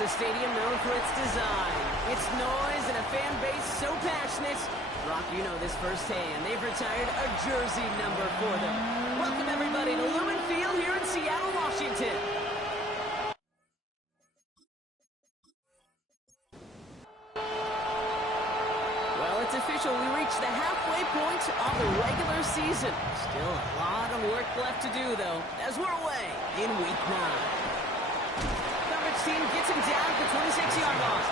It's a stadium known for its design, its noise, and a fan base so passionate. Brock, you know this firsthand. They've retired a jersey number for them. Welcome, everybody, to Lumen Field here in Seattle, Washington. Well, it's official. We reached the halfway point of the regular season. Still a lot of work left to do, though, as we're away in Week 9. Coverage team gets him down at the 26-yard line.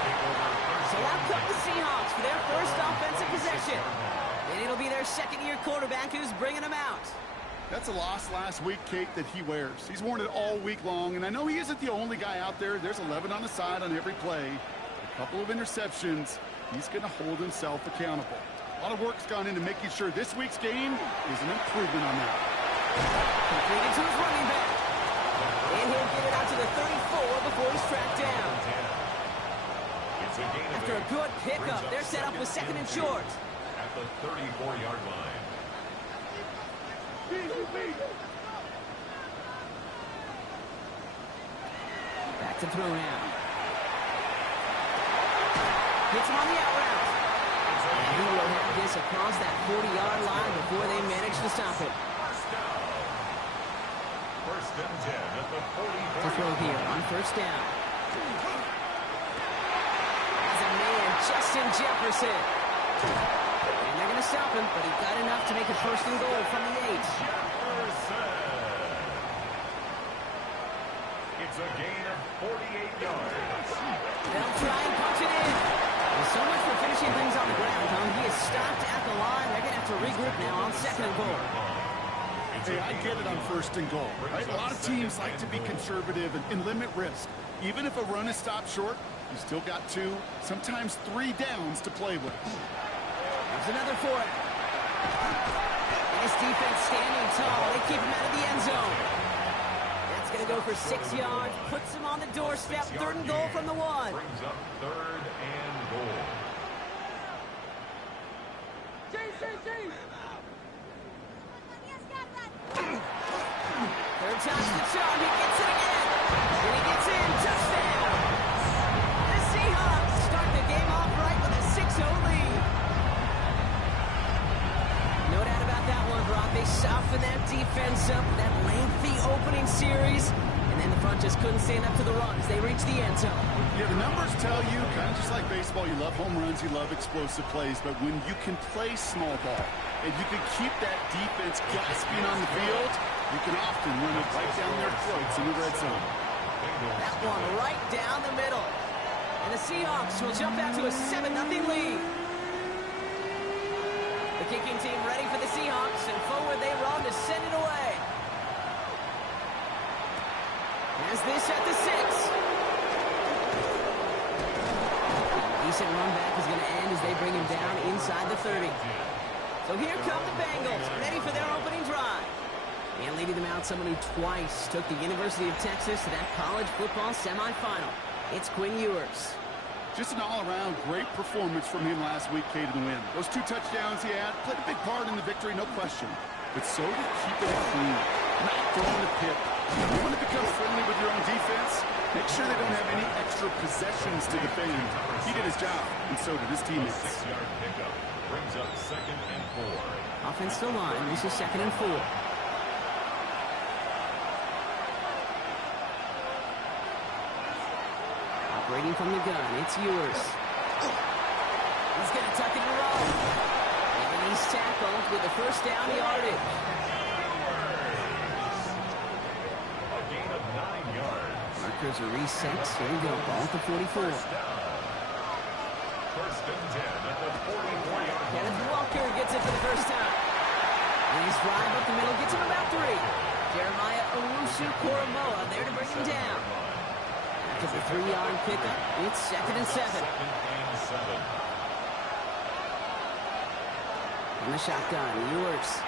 So out come the Seahawks for their first offensive possession. And it'll be their second-year quarterback who's bringing them out. That's a loss last week, Kate, that he wears. He's worn it all week long, and I know he isn't the only guy out there. There's 11 on the side on every play. A couple of interceptions. He's going to hold himself accountable. A lot of work's gone into making sure this week's game is an improvement on that. Completed to his running back. And he'll get it out to the 34 before he's tracked down. After a good pickup, they're set up with second and short. At the 34-yard line. Back to throw now. Hits him on the out route. And he will have this across that 40-yard line before they manage to stop it. First and 10 at the 44. To throw here on first down. As a man, Justin Jefferson. And they're going to stop him, but he got enough to make it first and goal from the 8. Jefferson. It's a gain of 48 yards. They'll try and punch it in. Well, so much for finishing things on the ground, huh? He is stopped at the line. They're going to have to regroup now on second and goal. Hey, I get it on first and goal, right? A lot of teams like to be conservative and limit risk. Even if a run is stopped short, you still got 2, sometimes 3 downs to play with. There's another for it. Nice defense standing tall. They keep him out of the end zone. That's going to go for 6 yards. Puts him on the doorstep. Third and goal from the 1. Brings up third and goal. Third time's the charm. He gets it again. And he gets in. Touchdown. The Seahawks start the game off right with a 6-0 lead. No doubt about that one, Brock. They softened that defense up, that lengthy opening series, and then the front just couldn't stand up to the run as they reached the end zone. Yeah, the numbers tell you, kind of just like baseball, you love home runs, you love explosive plays, but when you can play small ball and you can keep that defense gasping on the field, you can often run it right down their throats in the red zone. That one right down the middle. And the Seahawks will jump out to a 7-0 lead. The kicking team ready for the Seahawks, and forward they run to send it away. As this at the 6. Decent run back is going to end as they bring him down inside the 30. So here come the Bengals, ready for their opening drive. And leading them out, someone who twice took the University of Texas to that college football semifinal. It's Quinn Ewers. Just an all-around great performance from him last week, Kate, to win. Those 2 touchdowns he had played a big part in the victory, no question. But so did keeping it clean, not throwing the pick. You want to become friendly with your own defense? Make sure they don't have any extra possessions to defend. He did his job, and so did his teammates. 6-yard pickup brings up second and 4. Offense still line. This is second and 4. Operating from the gun, it's Ewers. He's going to tuck it and roll. And he's tackled with the first down yardage. A gain of 9 yards. Markers are reset. Here we go. Ball at the 44. First and 10 at the 44-yard line. Kenneth Walker gets it for the first time. Nice drive up the middle. Gets him about 3. Jeremiah Owusu-Koramoah there to bring him down. After the 3-yard pickup, it's second and 7. On the shotgun, Ewers.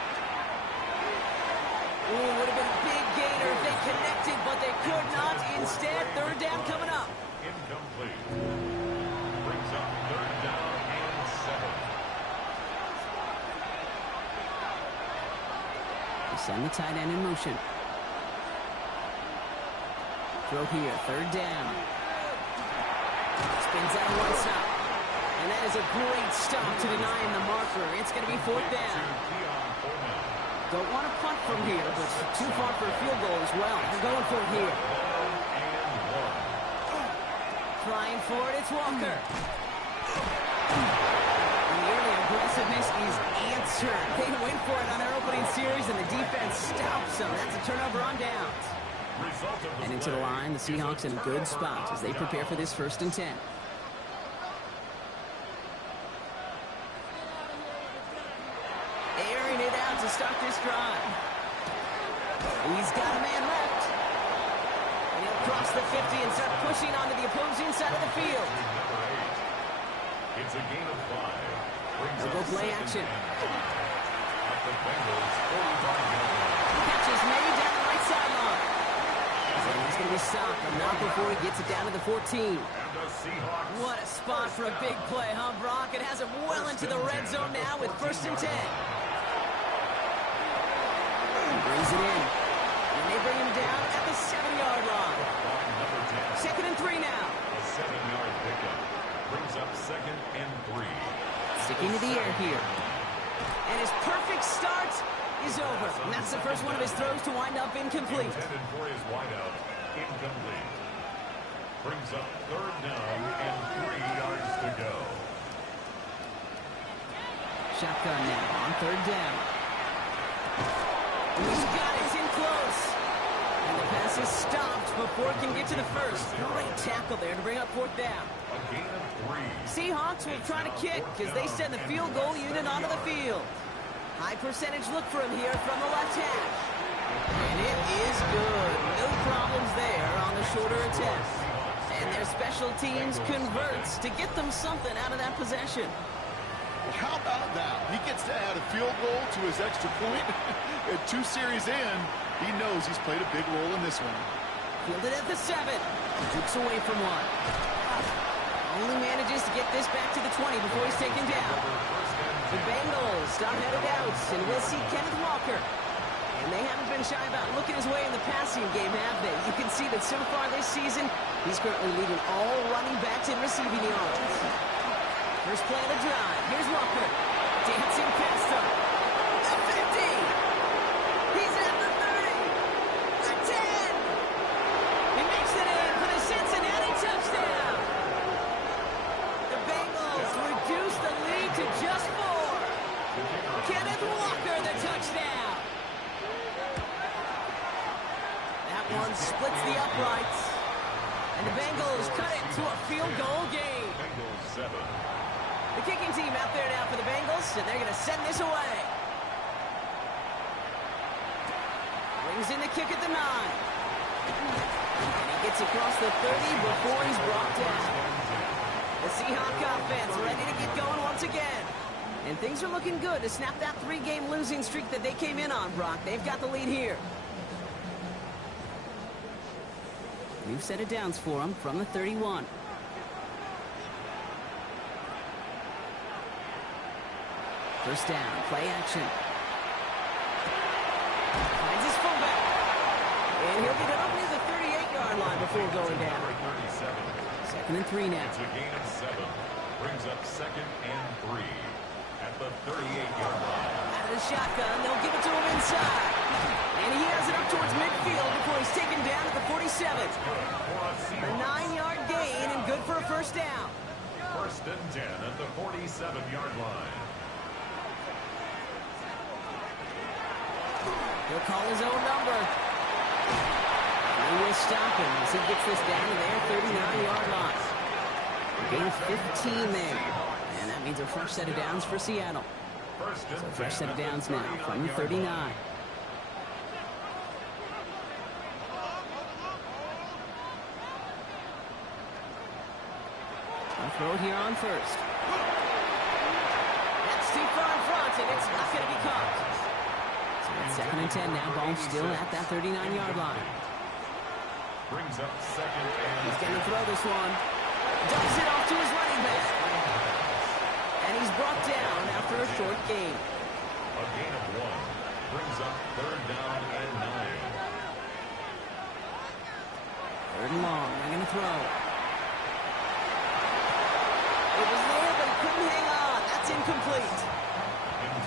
Ooh, would have been a big gainer if they connected, but they could not. Instead, third down coming up. Incomplete. Brings up third down and 7. They send the tight end in motion. Throw here, third down. Spins out of one stop. And that is a great stop to deny him the marker. It's going to be fourth down. Don't want to punt from here, but too far for a field goal as well. They're going for it here. Trying for it, it's Walker. And the early aggressiveness is answered. They went for it on their opening series, and the defense stops them. That's a turnover on downs. And into the line, the Seahawks in a good spot as they prepare for this 1st and 10. Airing it out to start this drive. He's got a man left. And he'll cross the 50 and start pushing onto the opposing side of the field. It's a gain of 5. They'll go play action. At the Bengals 45-yard Catch is made down the right sideline. And he's going to be stopped, but not before he gets it down to the 14. line. And the Seahawks. What a spot for a big play, huh, Brock? It has him well into the red zone now with 1st and 10. Brings it in. And they bring him down at the 7-yard line. Number 10. 2nd and 3 now. A 7-yard pickup. Brings up 2nd and 3. Sticking to the air here. And his perfect start is over. And that's the first one of his throws to wind up incomplete. Intended for his wideout. Incomplete. Brings up 3rd down and 3 yards to go. Shotgun now on 3rd down. He's got it. It's in close. And the pass is stopped before it can get to the 1st. Great tackle there to bring up 4th down. A gain of 3. Seahawks will try to kick as they send the field goal unit onto the field. High percentage look for him here from the left hash. And it is good. No problems there on the shorter attempt. And their special teams converts to get them something out of that possession. Well, how about that? He gets to add a field goal to his extra point. At 2 series in, he knows he's played a big role in this one. Fielded at the 7. Dukes away from one. Only manages to get this back to the 20 before he's taken down. The Bengals start headed out, and we'll see Kenneth Walker. And they haven't been shy about looking his way in the passing game, have they? You can see that so far this season, he's currently leading all running backs in receiving yards. First play of the drive. Here's Walker. Dancing past him. The 50. He's at the 30. The 10. He makes it in for the Cincinnati touchdown. The Bengals reduce the lead to just 4. Kenneth Walker, the touchdown. That one splits the uprights. And the Bengals cut it to a field goal game. Bengals 7. The kicking team out there now for the Bengals, and they're going to send this away. Brings in the kick at the 9. And he gets across the 30 before he's brought down. The Seahawk offense ready to get going once again. And things are looking good to snap that 3-game losing streak that they came in on, Brock. They've got the lead here. New set of downs for them from the 31. First down, play action. Finds his fullback. And he'll get it up near the 38-yard line before going down. 2nd and 3 now. It's a gain of 7. Brings up 2nd and 3. At the 38-yard line. Out of the shotgun, they'll give it to him inside. And he has it up towards midfield before he's taken down at the 47. A 9-yard gain and good for a first down. 1st and 10 at the 47-yard line. He'll call his own number. He will stop him as he gets this down to their 39-yard line. Gain of 15 there. And that means a fresh set of downs for Seattle. So a fresh set of downs now from the 39. I'll throw it here on first. That's too far in front, and it's not going to be caught. So it's 2nd and 10 now. Ball still at that 39-yard line. Brings up 2nd and He's going to throw this one. Dumps it off to his running back. And he's brought down after a short gain. a gain of 1. Brings up 3rd down and 9. 3rd and long. They're going to throw. It was there, but he couldn't hang on. That's incomplete.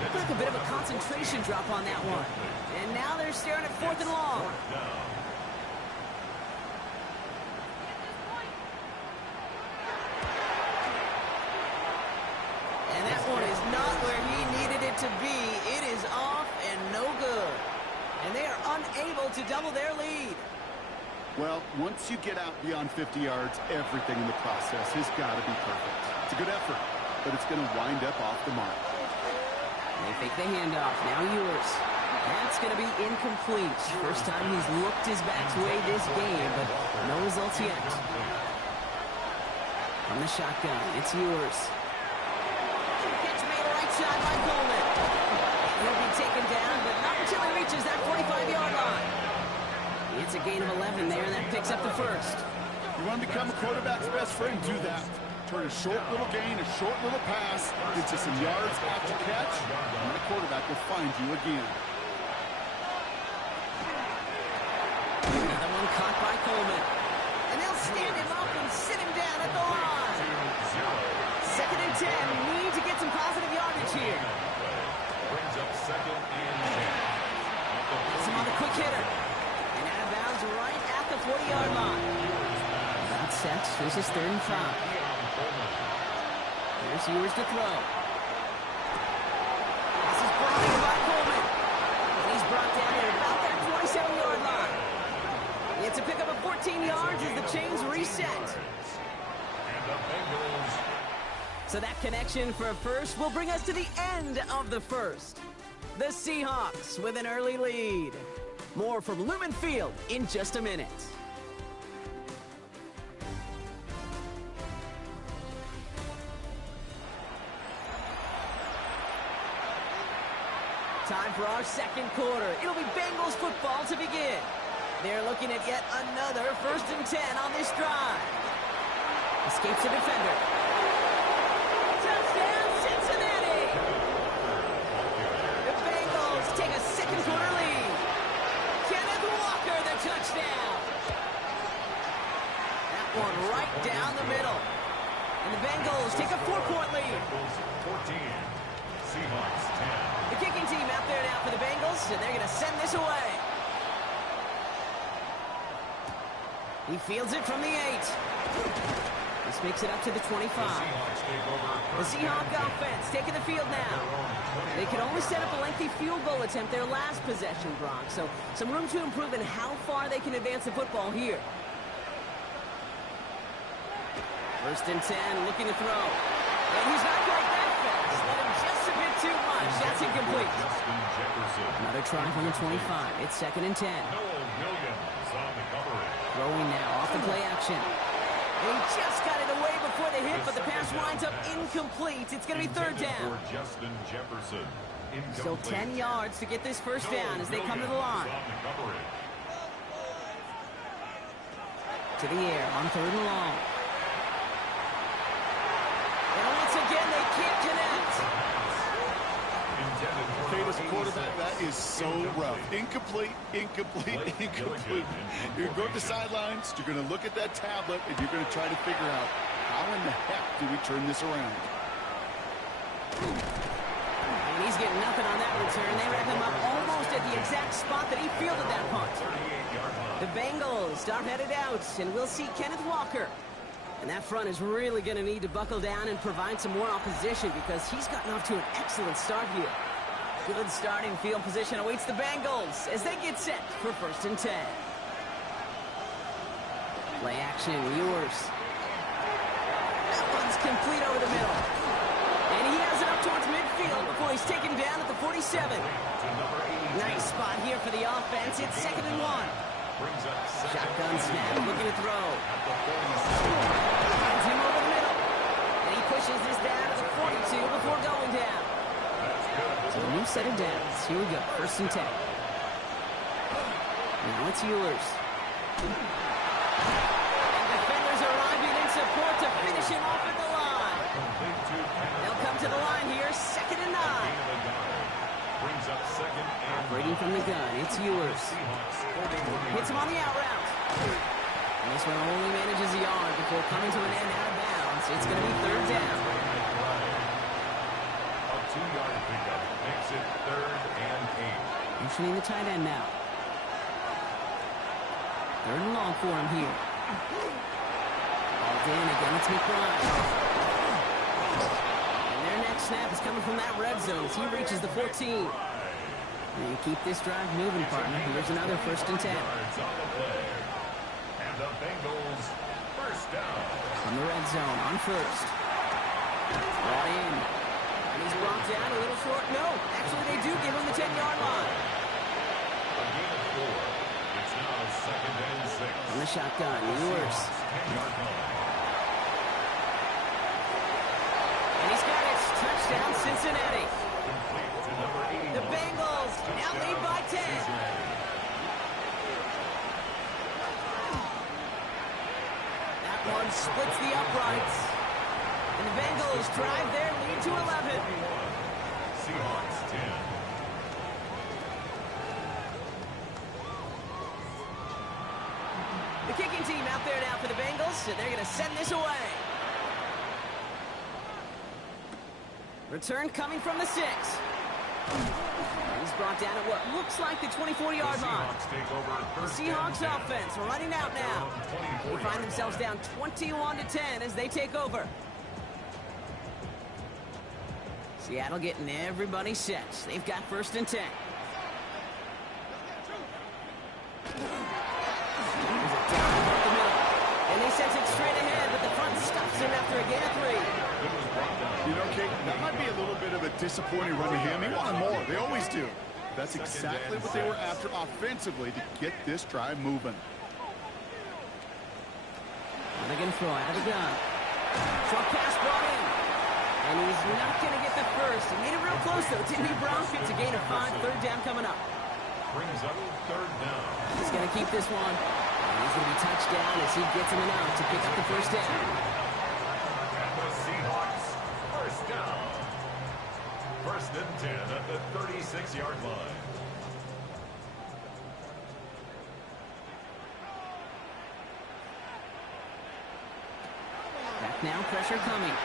Looked like a bit of a concentration drop on that one. And now they're staring at 4th and long. And that one is not where he needed it to be. It is off and no good. And they are unable to double their lead. Well, once you get out beyond 50 yards, everything in the process has got to be perfect. It's a good effort, but it's going to wind up off the mark. They fake the handoff. Now yours. That's going to be incomplete. First time he's looked his back's way this game, but no results yet. From the shotgun, it's yours. Catch made right side by Coleman. He'll be taken down, but not until he reaches that 45-yard line. It's a gain of 11 there, and that picks up the first. You want to become a quarterback's best friend, do that. Turn a short little gain, a short little pass, into some yards after catch, and the quarterback will find you again. Another one caught by Coleman. And they'll stand him up and sit him down at the line. 2nd and 10. Need to get some positive yardage here. Brings up 2nd and 10. Gets him on the quick hitter. And out of bounds right at the 40-yard line. About set. This is 3rd and 5. Here's Ewers to throw. This is brought in by Coleman. And he's brought down at about that 27-yard line. It's a pickup of 14 yards as the chains reset. And the Bengals. So that connection for a first will bring us to the end of the first. The Seahawks with an early lead. More from Lumen Field in just a minute. Time for our second quarter. It'll be Bengals football to begin. They're looking at yet another 1st and 10 on this drive. Escapes the defender. Touchdown, Cincinnati! The Bengals take a second quarter lead. Kenneth Walker, the touchdown. That one right down the middle. And the Bengals take a 4-point lead. Bengals 14. Seahawks 10. The kicking team out there now for the Bengals, and they're going to send this away. He fields it from the 8. This makes it up to the 25. The Seahawks offense taking the field now. They can only set up a lengthy field goal attempt their last possession, Brock. So some room to improve in how far they can advance the football here. 1st and 10, looking to throw. And he's not quite that fast. Let him just a bit too much. That's incomplete. Another try on the 25. It's 2nd and 10. Throwing now off the play action. He just got it away before the hit, but the pass winds up incomplete. It's going to be 3rd down. Still 10 yards to get this first down as they come to the line. To the air on 3rd and long. And once again, they can't connect. Okay, as a quarterback, that is so rough. Incomplete, incomplete, incomplete. You're going to go to the sidelines, you're going to look at that tablet, and you're going to try to figure out how in the heck do we turn this around. And he's getting nothing on that return. They wrap him up almost at the exact spot that he fielded that punt. The Bengals are headed out, and we'll see Kenneth Walker. And that front is really going to need to buckle down and provide some more opposition because he's gotten off to an excellent start here. Good starting field position awaits the Bengals as they get set for 1st and 10. Play action, yours. That one's complete over the middle. And he has it up towards midfield before he's taken down at the 47. Nice spot here for the offense. It's 2nd and 1. Shotgun snap, looking to throw. Finds him over the middle. And he pushes this down to the 42 before going down. So a new set of downs. Here we go, 1st and 10. Now it's yours. And defenders arriving in support to finish him off at the line. They'll come to the line here, 2nd and 9. Operating from the gun, it's yours. Hits him on the out route. And this one only manages a yard before coming to an end out of bounds distance. It's going to be third down. A 2-yard pickup makes it 3rd and 8. Motioning the tight end now. 3rd and long for him here. Balled in again. It's McBride. And their next snap is coming from that red zone as he reaches the 14. And keep this drive moving, partner. Here's another 1st and 10. And the Bengals first down. From the red zone on 1st. Brought in. And he's brought down a little short. No, actually they do give him the 10-yard line. A gain of 4. It's now 2nd and 6. On the shotgun, Ewers. 10-yard line. And he's got it. Touchdown, Cincinnati. Complete to number 81. The Bengals now lead by 10. That one splits the uprights. And the Bengals drive their lead to 11. Seahawks 10. The kicking team out there now for the Bengals, and they're going to send this away. Return coming from the 6. He's brought down at what looks like the 24-yard line. The Seahawks offense running out now. They find themselves down 21-10 as they take over. Seattle getting everybody set. They've got 1st and 10. There's a down up the middle. And they send it straight ahead, but the front stops him after a gain of 3. You know, Kate, that might be a little bit of a disappointing run to him. He wanted more. They always do. That's exactly what they were after offensively to get this drive moving. They're going to throw out of the gun. Short pass brought in. And he's not going to get the first. He made it real close, though. Didn't he, Brown? It's a gain of 5. 3rd down coming up. Brings up 3rd down. He's going to keep this one. And he's going to be touched down as he gets him and out to pick up the 1st down. And the Seahawks first down. 1st and 10 at the 36-yard line. Back now, pressure coming.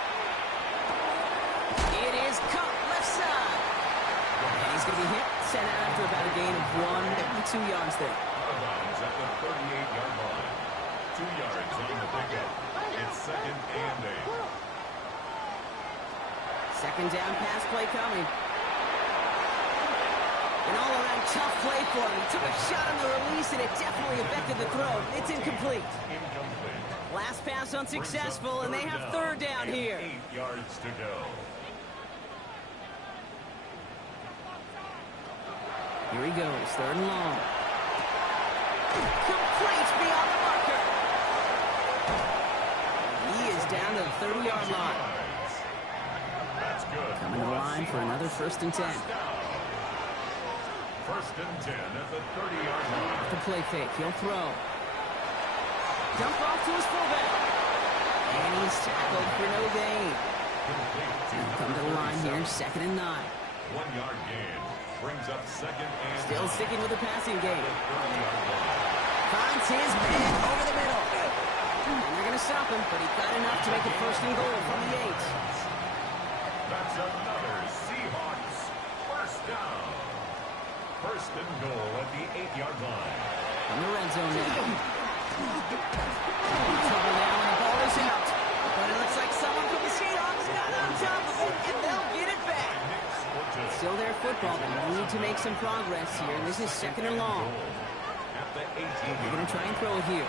It is cut left side. And he's going to be hit, sent out after about a gain of 1, maybe 2 yards there. Out of bounds at the 38-yard line. 2 yards on the pickup. It's 2nd and 8. 2nd down pass play coming. An all-around tough play for him. He took a shot on the release, and it definitely affected the throw. It's incomplete. Incomplete. Last pass unsuccessful, and they have 3rd down here. 8 yards to go. Here he goes, 3rd and long. Complete beyond the marker. He is down to the 30-yard line. That's good. Coming to the line for another 1st and 10. 1st and 10 at the 30-yard line. The play fake, he'll throw. Dump off to his fullback. And he's tackled for no gain. He'll come to the line here, 2nd and 9. 1-yard gain. Brings up 2nd and Still 9. sticking with the passing game. 30-yard line. Finds his man over the middle. And they're going to stop him, but he got enough to make it 1st and goal from the 8. That's another Seahawks first down. 1st and goal at the 8-yard line. From the red zone now. Trouble now, and the ball is out. But it looks like someone from the Seahawks got on top of it, and they'll get it back. Still their football, but they need to make some progress here. This is 2nd and long. At the 18. They're going to try and throw it here.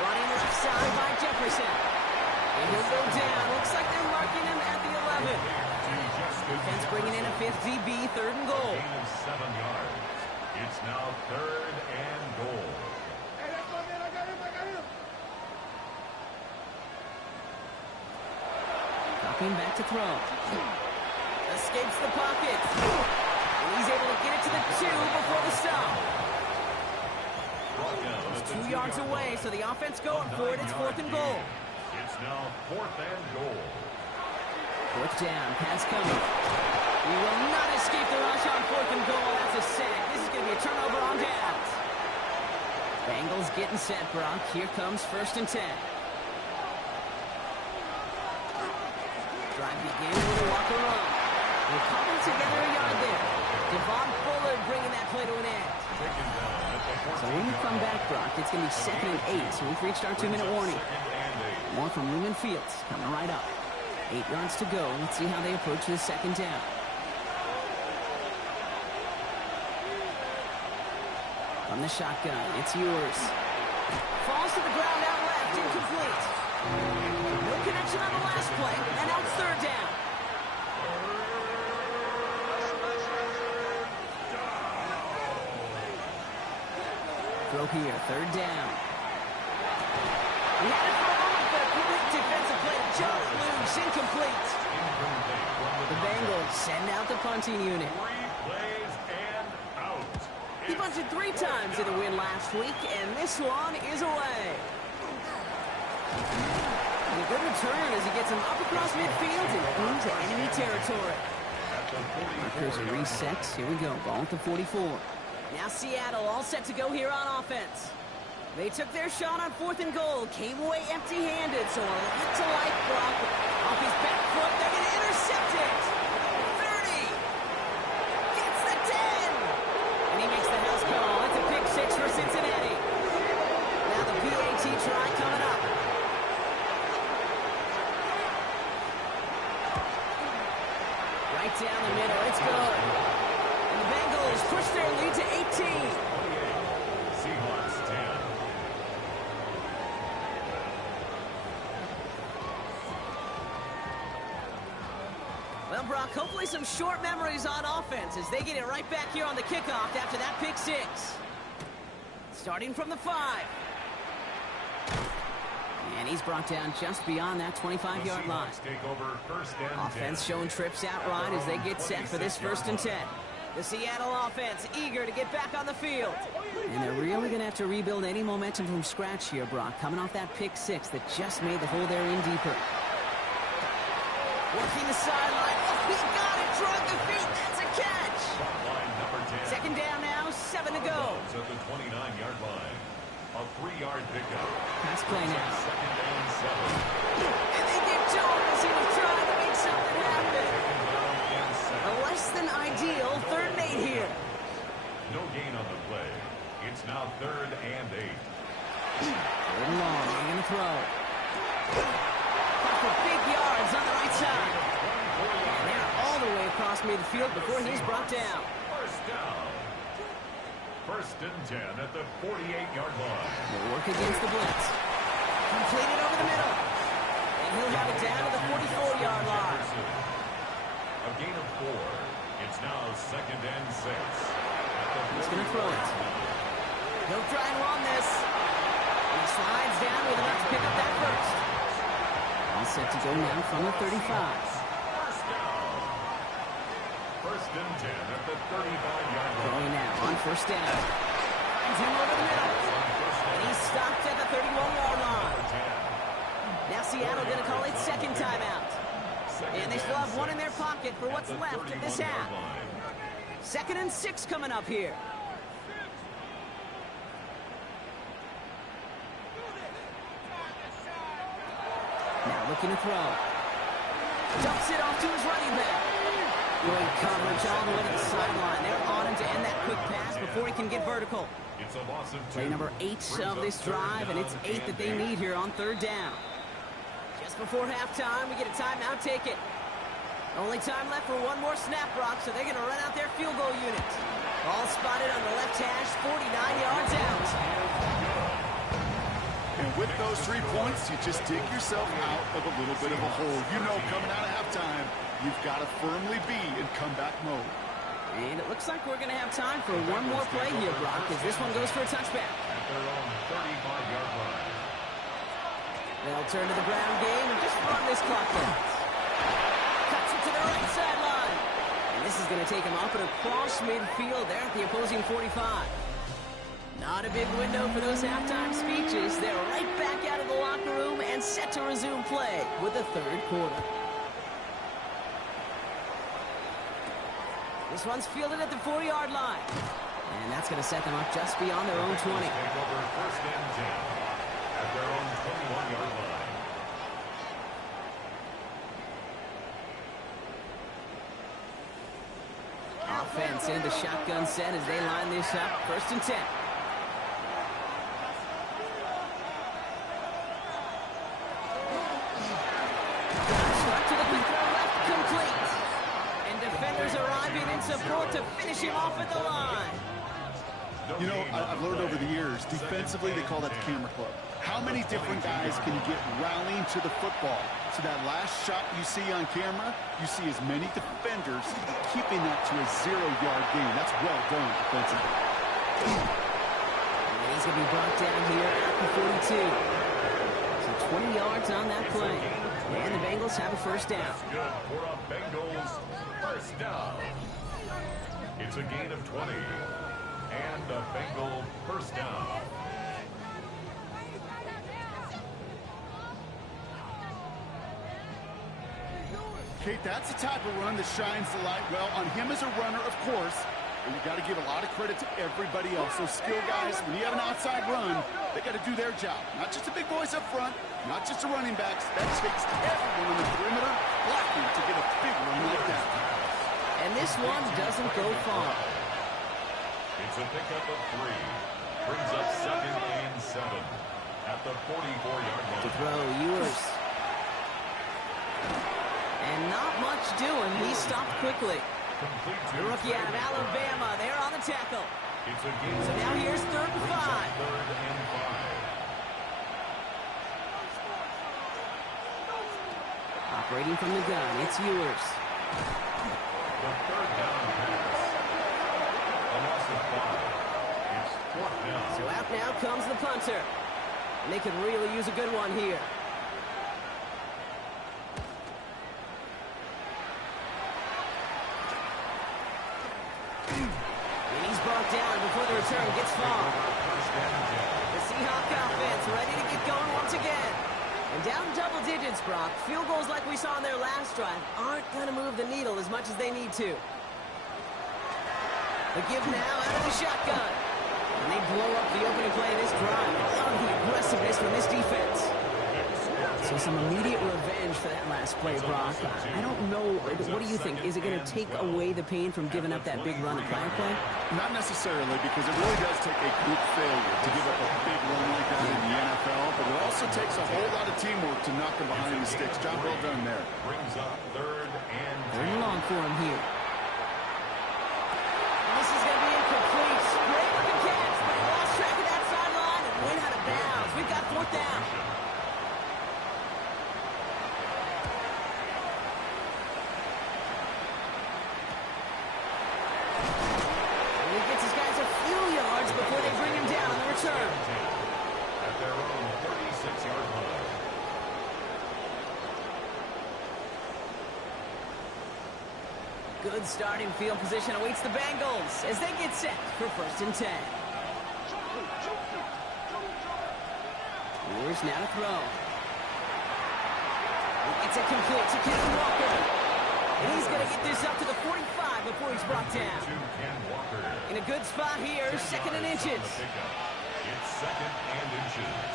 Running left side by Jefferson. And he'll go down. Looks like they're marking him at the 11. Defense bringing in a 5th DB, 3rd and goal. Gain of 7 yards. It's now 3rd and goal. Dropping back to throw. Escapes the pocket. And he's able to get it to the 2 before the stop. He's 2 yards away, so the offense going for it. It's 4th and goal. It's now 4th and goal. 4th down, pass coming. He will not escape the rush on 4th and goal. That's a sack. This is going to be a turnover on downs. Bengals getting set, Brock. Here comes 1st and 10. Drive begins with a walk around. They're cobbled together a yard there. Devon Fuller bringing that play to an end. So when we come back, Brock, it's going to be 2nd and 8, so we've reached our 2-minute warning. More from Lumen Fields coming right up. 8 yards to go. Let's see how they approach this 2nd down. From the shotgun, it's yours. Falls to the ground out left, incomplete. No connection on the last play, and now it's 3rd down. Throw here, 3rd down. He had it for a moment, but a quick defensive play to Joe loose, incomplete. The Bengals send out the punting unit. 3 plays and out. He punted 3 times in the win last week, and this one is away. And a good return as he gets him up across midfield and into enemy territory. Markers are resets. Here we go. Ball at the 44. Now Seattle all set to go here on offense. They took their shot on 4th and goal. Came away empty-handed, so a lot to like Brock. Off his back foot, they're going to intercept it. 30. Gets the 10. And he makes the house call. It's a pick 6 for Cincinnati. Now the PAT try coming up. Right down the middle. It's good. And the Bengals push their lead to 18. Seahawks 10. Well, Brock, hopefully some short memories on offense as they get it right back here on the kickoff after that pick 6. Starting from the 5. And he's brought down just beyond that 25-yard line. Take over 1st and 10. Offense showing trips out right as they get set for this 1st and 10. The Seattle offense eager to get back on the field. And they're really going to have to rebuild any momentum from scratch here, Brock, coming off that pick 6 that just made the hole there in deeper. Working the sideline. Oh, he got it. Drug the feet. That's a catch. Line number 10. 2nd down now. 7 to go. At the 29-yard line. A 3-yard pickup. Pass play now. 2nd and 7. And they get to him as he was trying to make something happen. Taken A less than ideal 3rd and 8 here. No gain on the play. It's now 3rd and 8. 3rd and long. They're going to throw. For big yards on the right side. And they're all the way across midfield before he's brought down. 1st down. 1st and 10 at the 48-yard line. They'll work against the blitz. Completed over the middle. And he'll have it down to the 44-yard line. A gain of 4. It's now 2nd and 6. He's going to throw it. He'll try and run this. And he slides down with enough to pick up that first. All set to go now from the 35. 1st down. 1st and 10 at the 35-yard line. Throwing now on 1st down. Finds him over the middle. And he's stopped at the 31-yard line. Now Seattle going to call it 2nd timeout. And they still have 1 in their pocket for what's left of this half. 2nd and 6 coming up here. Now looking to throw. Dumps it off to his running back. Great coverage all the way to the sideline. They're on him to end that quick pass before he can get vertical. It's a loss of 2. Play number 8 of this drive, and it's 8 that they need here on 3rd down. Just before halftime, we get a timeout. Take it. Only time left for one more snap, Brock, so they're going to run out their field goal unit. Ball spotted on the left hash, 49 yards out. And with those 3 points, you just dig yourself out of a little bit of a hole. You know, coming out of halftime, you've got to firmly be in comeback mode. And it looks like we're going to have time for one more play here, Brock, as this one goes for a touchback. At their own 35-yard line. They'll turn to the ground game and just run this clock out. Cuts it to the right sideline. And this is going to take him up and across midfield there at the opposing 45. Not a big window for those halftime speeches. They're right back out of the locker room and set to resume play with the 3rd quarter. This one's fielded at the 4-yard line. And that's going to set them up just beyond their own 20. Take over 1st and 10 at their own 21-yard line. into the shotgun set as they line this up. 1st and 10. Start to the quick throw left, complete. And defenders arriving in support to finish him off at the line. You know, I've learned over the years, defensively, they call that the camera club. How many different guys can you get rallying to the football? So that last shot you see on camera, you see as many defenders keeping that to a 0-yard gain. That's well done defensively. And he's going to be brought down here at the 42. So 20 yards on that play. And the Bengals have a 1st down. Good for a Bengals 1st down. It's a gain of 20. And a Bengal 1st down. Kate, that's the type of run that shines the light well on him as a runner, of course. But you got to give a lot of credit to everybody else. Those skill guys, when you have an outside run, they got to do their job. Not just the big boys up front, not just the running backs. That takes everyone on the perimeter blocking to get a big run like that. And this one doesn't go far. It's a pickup of 3. Brings up 2nd and 7 at the 44-yard line. To throw, Ewers. And not much doing. He stopped quickly. The rookie out of Alabama, they're on the tackle. It's a gain. So now here's 3rd and 5. 3rd and 5. Operating from the gun, it's Ewers. The 3rd down pass. A loss of 5. It's 4th down. So out now comes the punter. And they could really use a good one here. And he's brought down before the return gets far. The Seahawks offense ready to get going once again. And down double digits, Brock. Field goals like we saw in their last drive aren't going to move the needle as much as they need to. The give now out of the shotgun. And they blow up the opening play in this drive. I love the aggressiveness from this defense. So some immediate revenge for that last play, Brock. I don't know. What do you think? Is it going to take away the pain from giving up that big run the prior play? Not necessarily, because it really does take a group failure to give up a big run like that in the NFL, but it also takes a whole lot of teamwork to knock them behind the sticks. Job well done there. Brings up 3rd and 10. Long for him here. And this is going to be incomplete. Great looking catch, but he lost track of that sideline and went out of bounds. We've got 4th down. Before they bring him down on the return. At their own 36-yard line. Good starting field position awaits the Bengals as they get set for 1st and 10. Ewers now to throw. It's a complete to Ken Walker. And he's going to get this up to the 45 before he's brought down. In a good spot here, 2nd and inches. It's 2nd and inches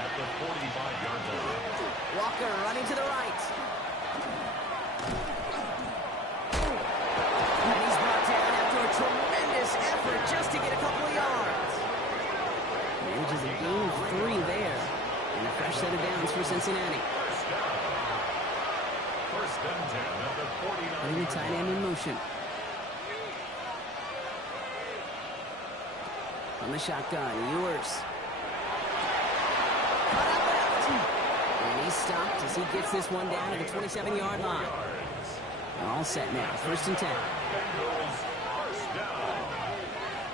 at the 45-yard line. Walker running to the right. And he's brought down after a tremendous effort just to get a couple of yards. Manages a gain of 3 there. And a fresh set of downs for Cincinnati. 1st and 10 at the 49. Putting the tight end in motion. On the shotgun, Ewers. Cut out left. And he's stopped as he gets this one down to the 27-yard line. They're all set now. 1st and 10. Bengals 1st down.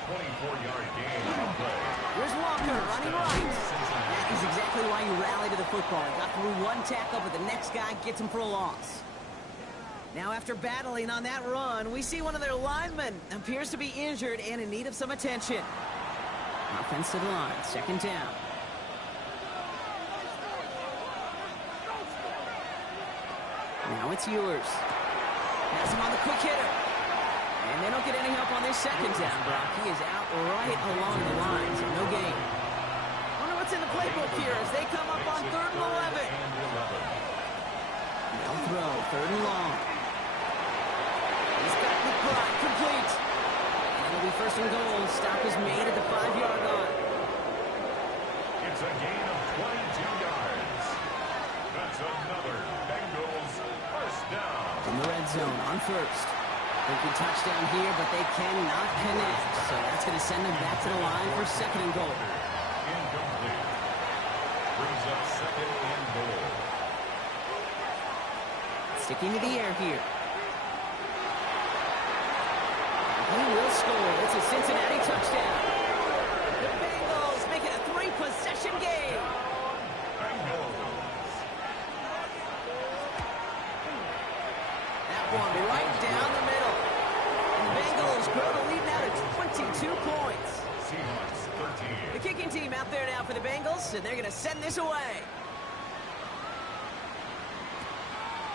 24-yard gain on play. Here's Walker running right. That is exactly why you rally to the football. He got through one tackle, but the next guy gets him for a loss. Now, after battling on that run, we see one of their linemen appears to be injured and in need of some attention. Offense to the line, 2nd down. Now it's Ewers. Has him on the quick hitter. And they don't get any help on this 2nd down, Brock. He is out right along the line, so no gain. Wonder what's in the playbook here as they come up on 3rd and 11. They'll throw, 3rd and long. He's got McBride complete. It'll be first and goal. Stop is made at the 5-yard line. It's a gain of 22 yards. That's another Bengals first down. In the red zone on first. Thinking touchdown here, but they cannot connect. So that's going to send them back to the line for second and goal. Incomplete. Brings up second and goal. Sticking to the air here. He will score. It's a Cincinnati touchdown. The Bengals make it a 3-possession game. That one right down the middle. And the Bengals grow the lead now to 22 points. Seahawks 13. The kicking team out there now for the Bengals, and they're going to send this away.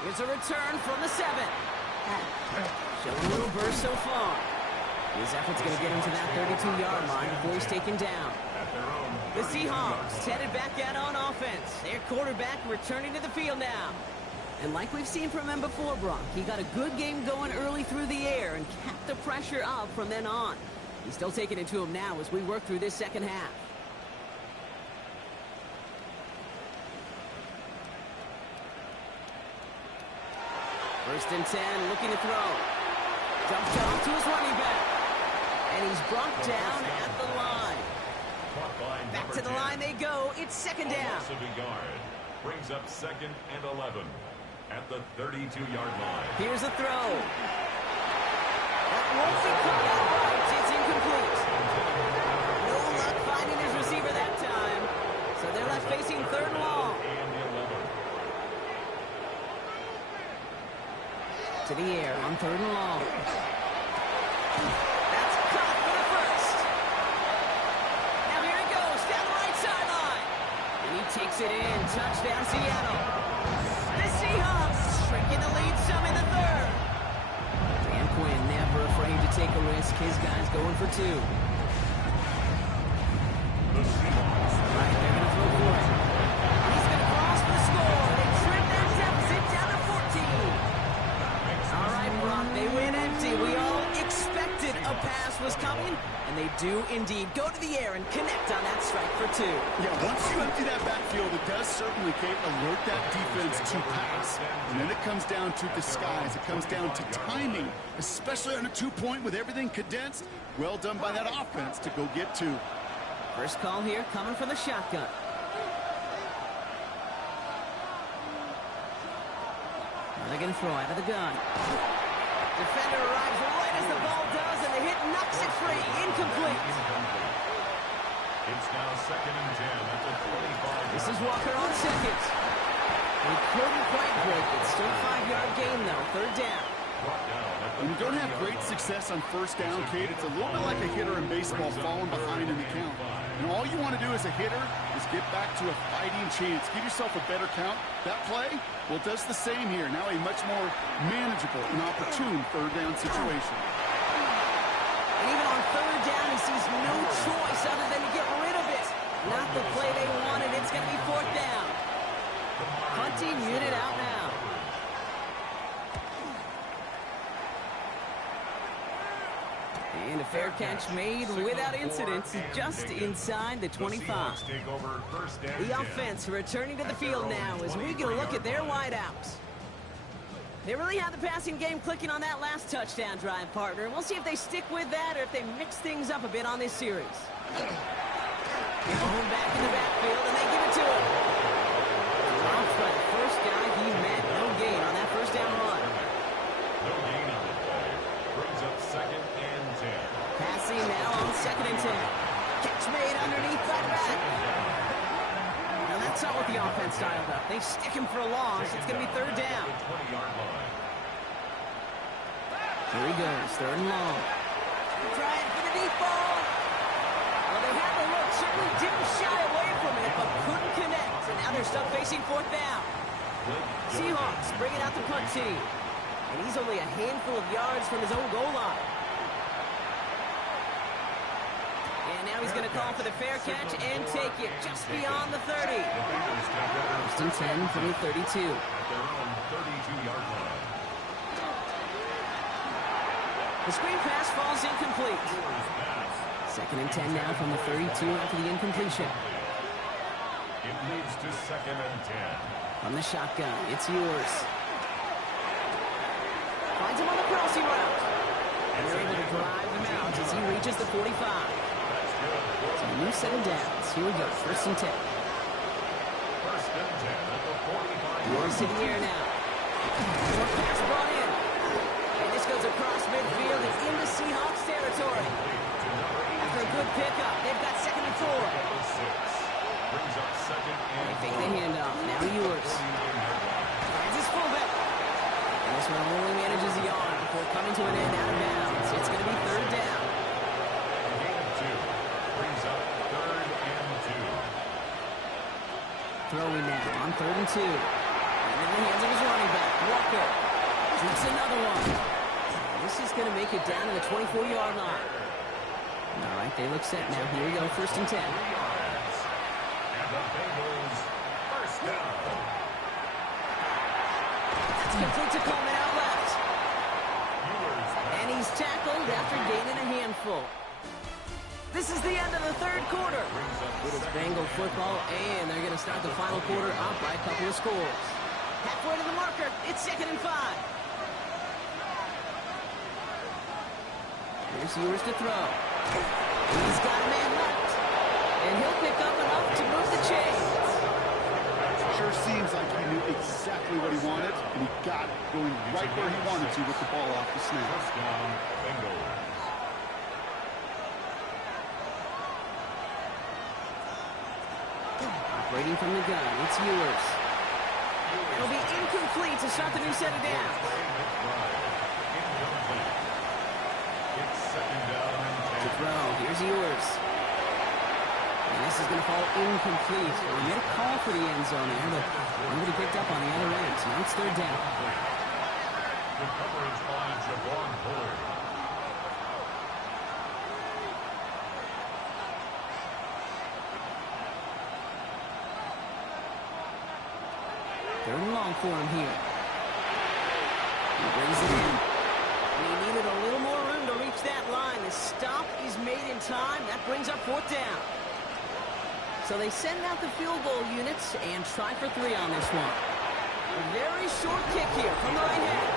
Here's a return from the 7. Showing a little burst so far. His effort's going to get him to that 32-yard line before he's taken down. The Seahawks headed back out on offense. Their quarterback returning to the field now. And like we've seen from him before, Brock, he got a good game going early through the air and kept the pressure up from then on. He's still taking it to him now as we work through this second half. First and 10, looking to throw. Jumps off to his running back. And he's brought down at the line. Back to the line they go. It's second down. Brings up second and 11 at the 32-yard line. Here's a throw. That won't be caught out right. It's incomplete. No luck finding his receiver that time. So they're left facing third and long. To the air on third and long. That's caught for the first. Now here he goes down the right sideline. And he takes it in. Touchdown Seattle. The Seahawks shrinking the lead some in the third. Dan Quinn never afraid to take a risk. His guys going for 2. The Seahawks. Right, they're going to throw for it. He's going to cross for the score. They trim that deficit down to 14. All right, Brock, they win empty. We all expected a pass was coming, and they do indeed go to the air and connect on that strike for 2. Yeah, once you empty that backfield, it does certainly, Kate, alert that defense to pass. And then it comes down to disguise. It comes down to timing, especially on a 2-point with everything condensed. Well done by that offense to go get 2. First call here coming from the shotgun. Now they're going to throw out of the gun. Defender arrives right as the ball does, and the hit knocks it free. Incomplete. It's now second and 10 at the 25. This is Walker on second. He couldn't quite break it. Still a 5-yard gain, though. Third down. When you don't have great success on first down, Kate, it's a little bit like a hitter in baseball falling behind in the count. And all you want to do as a hitter is get back to a fighting chance. Give yourself a better count. That play, well, it does the same here. Now a much more manageable and opportune third down situation. And even on third down, he sees no choice other than to get rid of it. Not the play they wanted. It's going to be fourth down. Punting unit out now. And a fair catch made without incident, just inside the 25. The offense returning to the field now as we get a look at their wideouts. They really have the passing game clicking on that last touchdown drive, partner. We'll see if they stick with that or if they mix things up a bit on this series. Going back in the backfield, and they give it to him. Dropped by the first guy he met. No gain on that first down run. No gain on the play. Brings up second and 10. Passing now on second and 10. Catch made underneath by Rat. Now that's not what the offense dialed up. They stick him for a loss. It's going to be third down. Here he goes, third and long. Trying for the deep ball. Well, they had the look. Certainly didn't shy away from it, but couldn't connect. And now they're stuck facing fourth down. Seahawks bring it out the punt team. And he's only a handful of yards from his own goal line. And now he's going to call for the fair catch and take it just beyond the 30. First and 10 from the 32. At their own 32-yard line. The screen pass falls incomplete. Second and 10 now from the 32 after the incompletion. It leads to second and 10. From the shotgun, it's yours. Finds him on the crossing route. And they're able to drive him out as he reaches the 45. So a new set of downs. Here we go, first and 10. First and 10 at the 45. Yours to the air now. Short pass brought in. And this goes across midfield and into Seahawks territory. After a good pickup, they've got second and 4. Brings up second and They fake the handoff. Now yours. Finds his fullback. And this one only manages the arm before coming to an end out of bounds. It's going to be third down. gain of 2. Brings up third and 2. Throwing now on third and 2. And in the hands of his running back, Walker. Shoots another one. This is going to make it down to the 24-yard line. All right, they look set now. Here we go, first and 10. And the Bengals first down. That's complete to Coleman out left. And he's tackled after gaining a handful. This is the end of the third quarter. It is Bengal football, and they're going to start the final quarter up by a couple of scores. Halfway to the marker, it's second and 5. Here's yours to throw. He's got a man left. And he'll pick up enough to move the chains. Sure seems like he knew exactly what he wanted, and he got it going right where he wanted to with the ball off the snap. First down, Bengals. Operating from the gun, it's yours. It'll be incomplete to start the new set of downs. It's second down and To 10. throw, here's yours. And this is going to fall incomplete. Well, he made a call for the end zone there, but nobody picked up on the other end. So now it's third down. The coverage by Javon Bullard. Third and long for him here. He brings it in. And he needed a little more room to reach that line. The stop is made in time. That brings up fourth down. So they send out the field goal units and try for 3 on this one. A very short kick here from the right hand.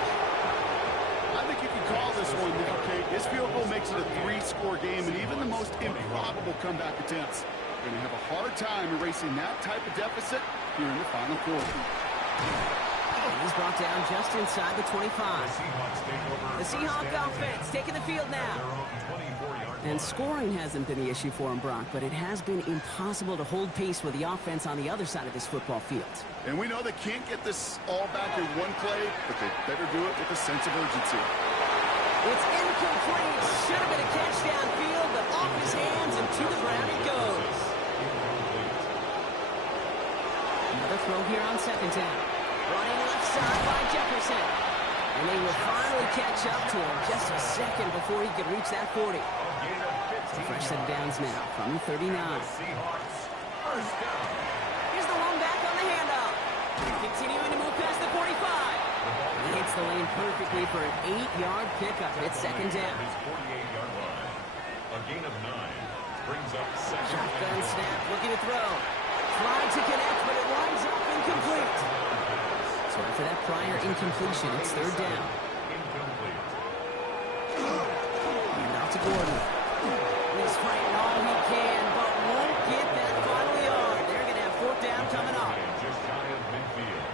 I think you can call this one now, Kate. This field goal makes it a 3-score game, and even the most improbable comeback attempts are going to have a hard time erasing that type of deficit here in the final quarter. And he's brought down just inside the 25. Seahawks take over. The Seahawks offense taking the field now. Their own 24-yard And scoring hasn't been the issue for him, Brock, but it has been impossible to hold pace with the offense on the other side of this football field. And we know they can't get this all back in one play, but they better do it with a sense of urgency. It's incomplete. Should have been a catch downfield, but off his hands and to the ground it goes. Another throw here on second down. Running left side by Jefferson. And they will finally catch up to him just a second before he could reach that 40. So fresh set of downs now from the 39. Seahawks first down. Here's the one back on the handoff. Continuing to move past the 45. He hits the lane perfectly for an 8-yard pickup. It's second down. His 48-yard line. A gain of 9 brings up second. Shotgun snap, looking to throw. Trying to connect, but it winds up incomplete. So after that prior incompletion, it's third down. Incomplete. And out to Gordon. He's fighting all he can, but won't get that final yard. They're going to have fourth down coming up. Just shy of midfield.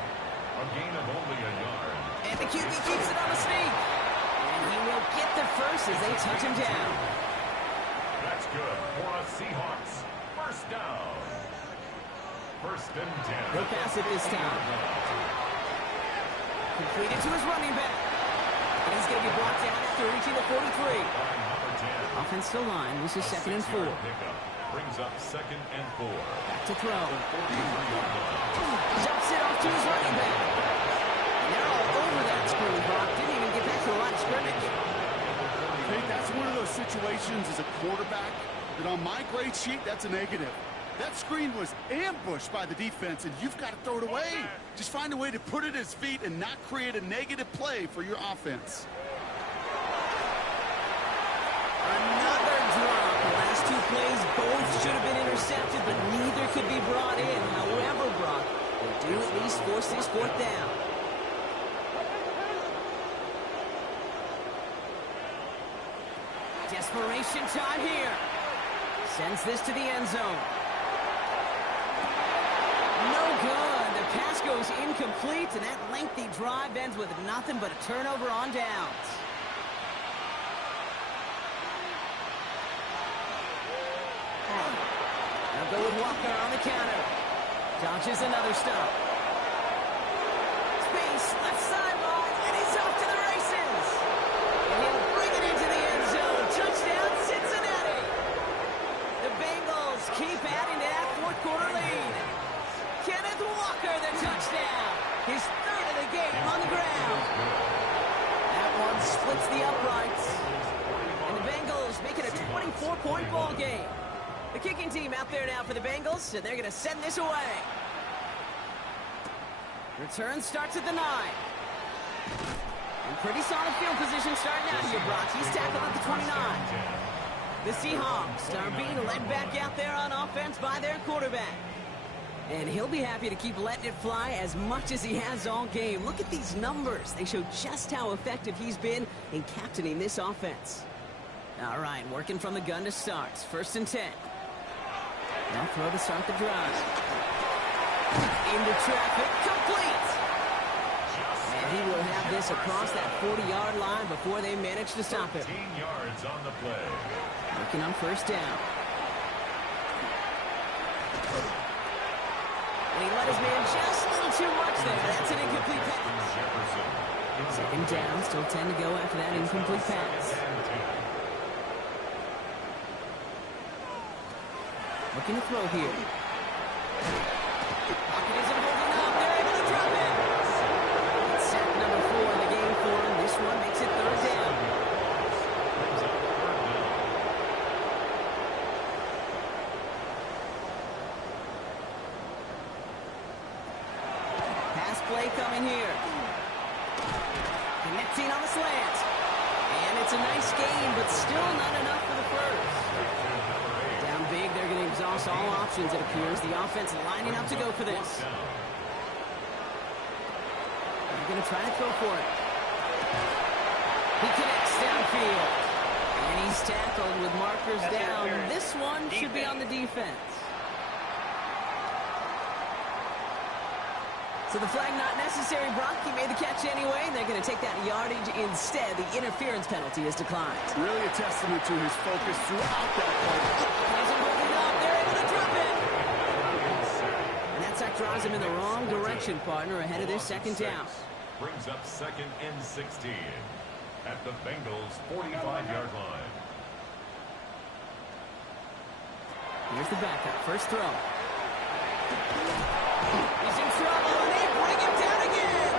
A gain of only a yard. And the QB keeps it on the sneak. And he will get the first as they touch him down. That's good for a Seahawks first down. First and 10. He'll pass it this time. Completed to his running back. And he's going to be brought down after reaching the 43. Number 10. Offensive line, this is second and 4. Pickup brings up second and 4. Back to throw. Jumps it off to his running back. And they're all over that screen, Brock. Didn't even get back to the line of scrimmage. I think that's one of those situations as a quarterback that on my grade sheet, that's a negative. That screen was ambushed by the defense, and you've got to throw it away. Just find a way to put it at his feet and not create a negative play for your offense. Another drop. The last two plays both should have been intercepted, but neither could be brought in. However, Brock, they do at least force this fourth down. Desperation time here. Sends this to the end zone. No good. The pass goes incomplete, and that lengthy drive ends with nothing but a turnover on downs. Now go with Walker on the counter. Dodges another stop. Space, left sideline, and he's off to the races. And he'll bring it into the end zone. Touchdown, Cincinnati. The Bengals keep adding to that fourth quarter lead. Kenneth Walker, the touchdown. His third of the game on the ground. That one splits the uprights. And the Bengals make it a 24-point ball game. The kicking team out there now for the Bengals, and they're going to send this away. Return starts at the 9. And pretty solid field position starting out here, Brock. He's tackled at the 29. The Seahawks are being led back out there on offense by their quarterback. And he'll be happy to keep letting it fly as much as he has all game. Look at these numbers. They show just how effective he's been in captaining this offense. All right, working from the gun to start. 1st and 10. Now throw to start the drive. Into traffic, complete. And he will have this across that 40-yard line before they manage to stop it. 15 yards on the play. Looking on 1st down. And he let his man just a little too much there. That's an incomplete pass. 2nd down, still 10 to go after that incomplete pass. Looking to throw here. Pocket isn't holding up. They're able to drop it. It's sack number 4 in the game for him. This one makes it 3rd down. Pass play coming here. Connecting on the slant. And it's a nice gain, but still not enough for the first. Down big, they're going to exhaust all options, it appears. The offense lining up to go for this. They're going to try to throw for it. He connects downfield. And he's tackled with markers down. This one should be on the defense. So the flag not necessary, Brock. He made the catch anyway, and they're going to take that yardage instead. The interference penalty is declined. Really a testament to his focus throughout that play. Hasn't moved up. They're able to drop it. And that sack drives him in the wrong direction, partner, ahead of their 2nd down. Brings up 2nd and 16 at the Bengals' 45-yard line. Here's the backup. First throw. He's in trouble, and they bring him down again.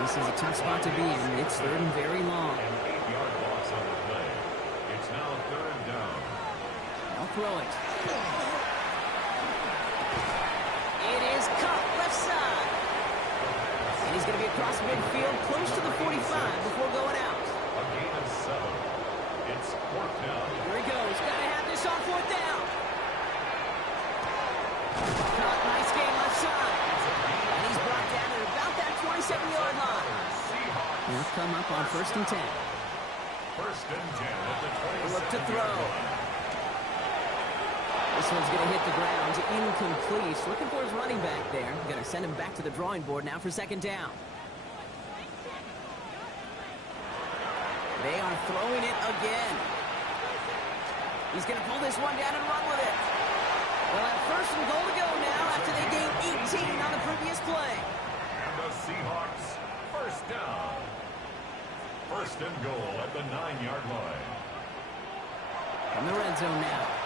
This is a tough spot to be in. It's 3rd and very long. An 8-yard loss on the play. It's now 3rd down. I'll throw it. It is caught left side. And he's going to be across midfield, close to the 45 before going out. A gain of 7. It's 4th down. Here he goes. Got to have this on 4th down. Caught, nice game left side. And he's brought down at about that 27-yard line. He'll come up on 1st and 10. 1st and 10 at the 27-yard Look to throw. This one's going to hit the ground. Incomplete. Looking for his running back there. Going to send him back to the drawing board now for 2nd down. They are throwing it again. He's going to pull this one down and run with it. Well, at 1st and goal to go now after they gained 18 on the previous play. And the Seahawks 1st down. 1st and goal at the 9-yard line. From the red zone now.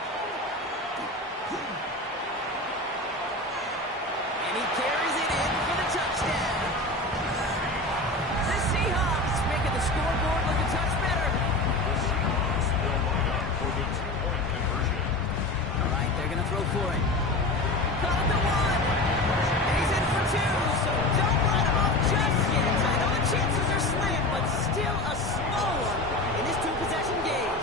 And he carries it in for the touchdown. The Seahawks making the scoreboard look a touch better. The Seahawks will line up for the 2-point conversion. All right, they're going to throw for it. Caught the 1. And he's in for 2, so don't write him off just yet. I know the chances are slim, but still a small one in this 2-possession game.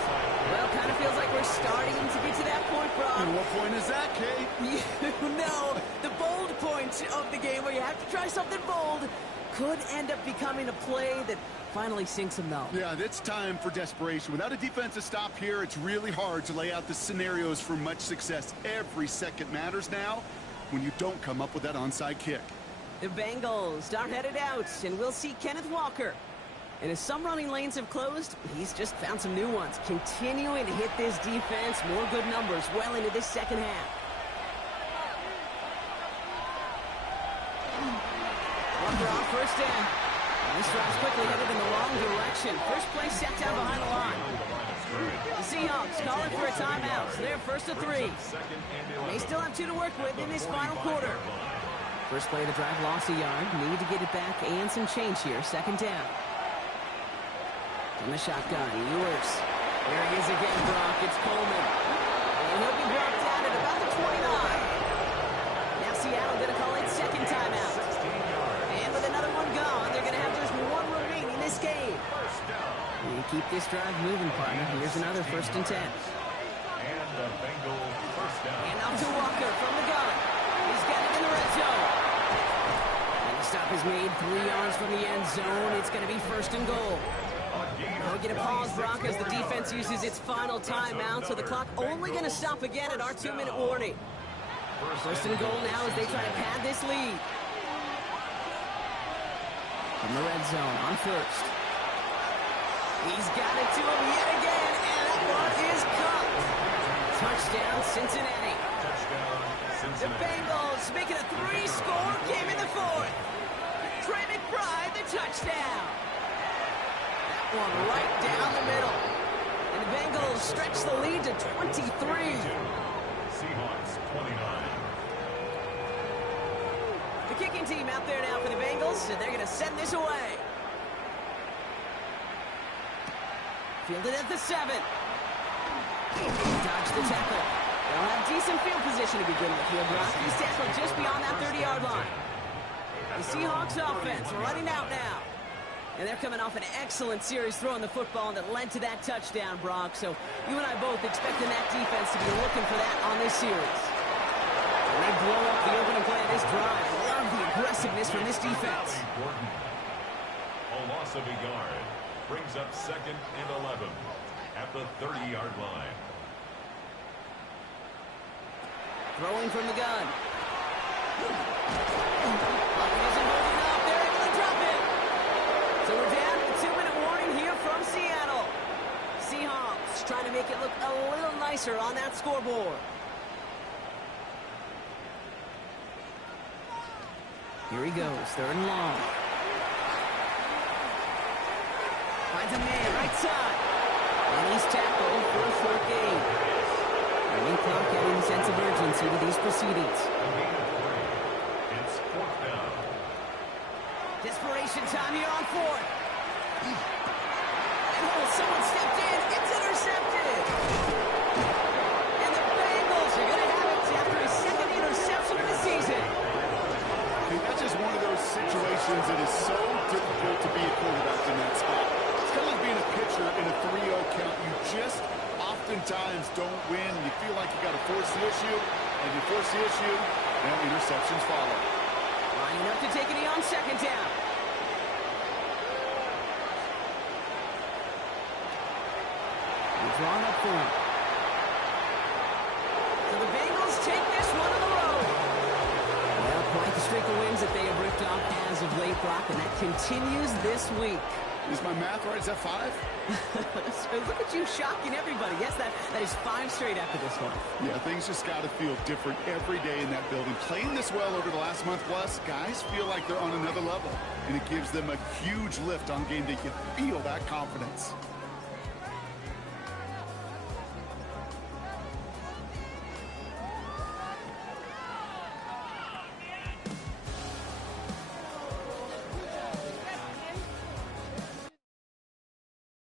moment of the game where you have to try something bold. Could end up becoming a play that finally sinks him, though. Yeah, it's time for desperation. Without a defensive stop here, it's really hard to lay out the scenarios for much success. Every second matters now when you don't come up with that onside kick. The Bengals are headed out, and we'll see Kenneth Walker. And as some running lanes have closed, he's just found some new ones, continuing to hit this defense. More good numbers well into this second half. Walker on first down. And this drive's quickly headed in the wrong direction. First play set down behind the line. The Seahawks calling for a timeout. So they're first to 3. They still have 2 to work with in this final quarter. First play of the drive lost a yard. Need to get it back and some change here. Second down. From the shotgun, Ewers. There he is again, Brock. It's Coleman. And he'll be brought down at about the 29. Now Seattle going to call it second timeout. And with another one gone, they're going to have just 1 remaining in this game. You keep this drive moving, partner. Here's another first and 10. And the Bengals first down. And off to Walker from the gun. He's got it in the red zone. And the stop is made 3 yards from the end zone. It's going to be first and goal. We'll get a pause, Brock, as the defense uses its final timeout, so the clock only going to stop again at our 2-minute warning. First and goal now as they try to pad this lead. From the red zone on first. He's got it to him yet again, and that one is caught. Touchdown, Cincinnati. The Bengals making a 3-score game in the 4th. Trey McBride, the touchdown. One right down the middle. And the Bengals stretch the lead to 23. Seahawks 29. The kicking team out there now for the Bengals, and they're going to send this away. Fielded at the 7. Dodge the tackle. They'll have decent field position to begin with here, Brock. He's tackled just beyond that 30-yard line. The Seahawks offense running out now. And they're coming off an excellent series throwing the football that led to that touchdown, Brock. So you and I both expecting that defense to be looking for that on this series. And they blow up the opening play of this drive. Love the aggressiveness from this defense. A loss of a yard brings up second and 11 at the 30-yard line. Throwing from the gun. Isn't holding up. They're able to drop it. So we're down to a 2-minute warning here from Seattle. Seahawks trying to make it look a little nicer on that scoreboard. Here he goes, 3rd and long. Finds a man, right side. And he's tackled for a 4th gain. Running clock adding a sense of urgency to these proceedings. It's 4th down. Desperation time here on 4th. And someone stepped in. It's intercepted. And the Bengals are going to have it after his 2nd interception of the season. Dude, that's just one of those situations that is so difficult to be a quarterback in that spot. It's kind of like being a pitcher in a 3-0 count. You just oftentimes don't win. You feel like you got to force the issue, and you force the issue, and interceptions follow. Lining up to take it on 2nd down. Drawn up for him. So the Bengals take this one on the road. Well, quite the streak of wins that they have ripped off as of late, Brock, and that continues this week. Is my math right? Is that 5? So look at you shocking everybody. Yes, that is 5 straight after this one. Yeah, things just got to feel different every day in that building. Playing this well over the last month plus, guys feel like they're on another level. And it gives them a huge lift on game day. You can feel that confidence.